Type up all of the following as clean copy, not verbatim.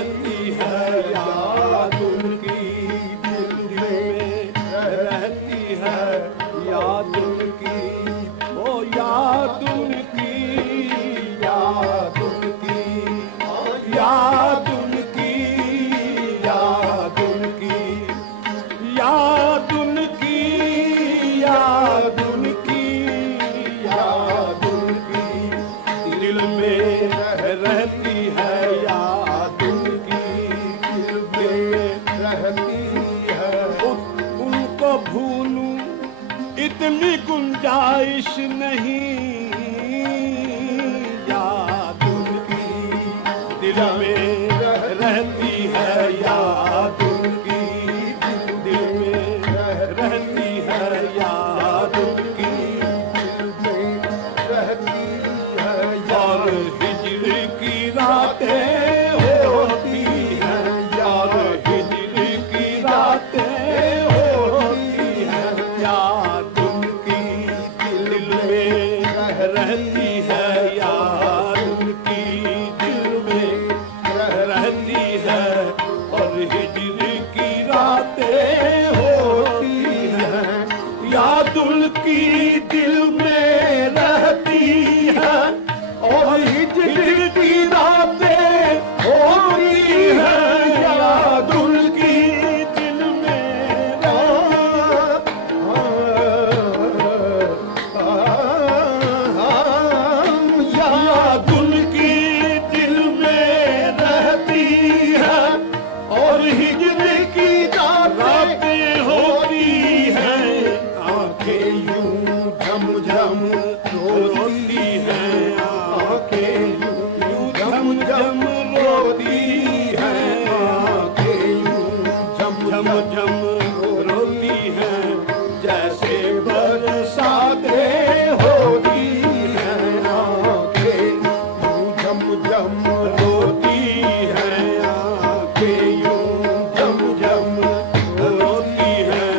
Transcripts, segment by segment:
رہتی ہے یاد ان کی، دل میں رہتی ہے یاد ان کی، او یاد ان کی، یاد ان کی، یاد ان کی، یاد ان کی، یاد ان کی، یاد ان کی، یاد ان کی، دل میں رہتی ہے یاد ان کی، دل میں رہتی ہے، ان کو بھولوں اتنی گنجائش نہیں، یاد ان کی، دل میں رہتی ہے یاد ان کی، دل میں رہتی ہے یاد ان کی، دل میں رہتی ہے، اور ہجر کی راتیں ہوتی ہیں، اور ہجر کی راتیں ہوتی ہیں، یاد ان کی، دل میں رہتی ہے یاد ان کی، دل میں رہتی ہے، اور ہجر کی راتیں ہوتی ہیں، یاد ان کی دل میں رہتی ہے، اور ہجر کی راتیں ہوتی ہیں، یاد ان کی دل میں یاد ان کی دل میں رہتی ہے، اور ہجر کی راتیں ہوتی ہیں، آنکھیں یوں جھم جھم روتی ہیں، آنکھیں یوں جھم جھم روتی ہیں، آنکھیں یوں جھم جھم روتی ہیں، جیسے برساتیں ہوتی ہیں، آنکھیں یوں جھم جھم روتی ہیں، آنکھیں یوں جھم جھم روتی ہیں،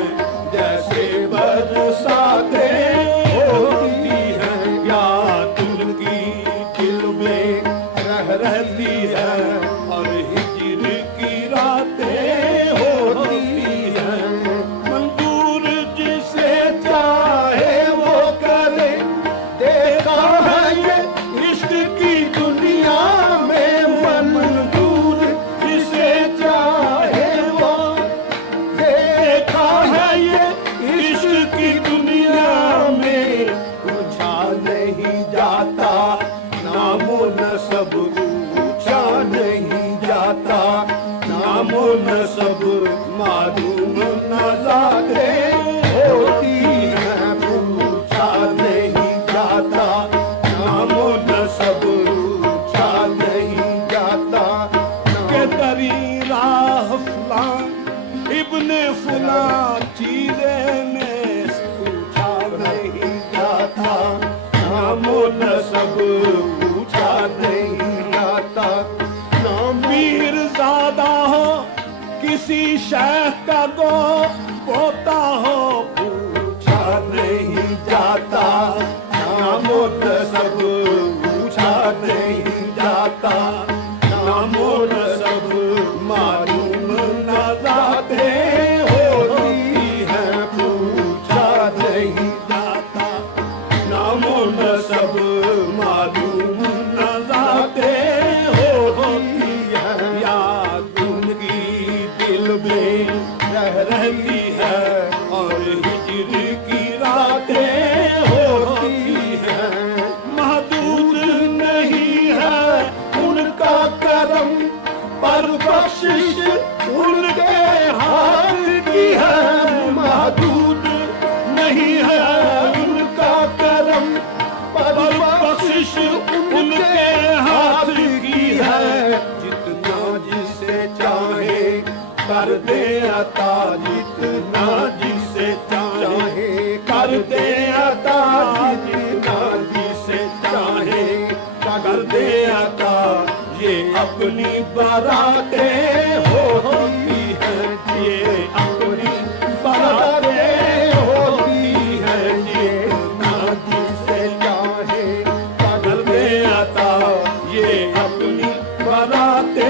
جیسے برساتیں ہوتی ہیں، یاد ان کی دل میں رہتی ہے، اور ہجر کی راتیں ہوتی ہیں، منظور جسے چاہے وہ کرے، دیکھا ہے یہ عشق کی دنیا میں، منظور جسے چاہے وہ دیکھا ہے یہ عشق کی دنیا میں، پوچھا نہیں جاتا نام و نسب، پوچھا نہیں جاتا نام و نسب، معلوم نہ ذاتیں ہوتی ہیں، پوچھا نہیں جاتا نام و نسب، پوچھا نہیں جاتا، کہ تری راہ فلاں ابن فلاں چیزیں میں، پوچھا نہیں جاتا نام و نسب، پوچھا نہیں جاتا، نام میر زادہ ہو کسی شیخ کا گو پوتا ہو، پوچھا نہیں جاتا نام و نسب، پوچھا نہیں جاتا نام و نسب، معلوم نہ ذاتیں ہوتی ہیں، پوچھا نہیں جاتا نام و نسب، معلوم نہ ذاتیں ہوتی ہیں، یاد ان کی دل میں رہتی ہے، اور ہجر کی راتیں ہوتی ہیں، محدود نہیں ہے ان کا کرم، پر بخشش ان کے ہاتھ کی ہے، محدود نہیں ہے ان کا کرم، پر بخشش ان کے ہاتھ کی ہے، جتنا جسے چاہے کر دے عطا، جتنا جسے چاہے کر دے عطا، جتنا جسے چاہے کر دے عطا، یہ اپنی براتیں ہوتی ہیں، یہ اپنی براتیں ہوتی ہیں، یہ نہ جسے چاہے کر دے عطا، یہ اپنی براتیں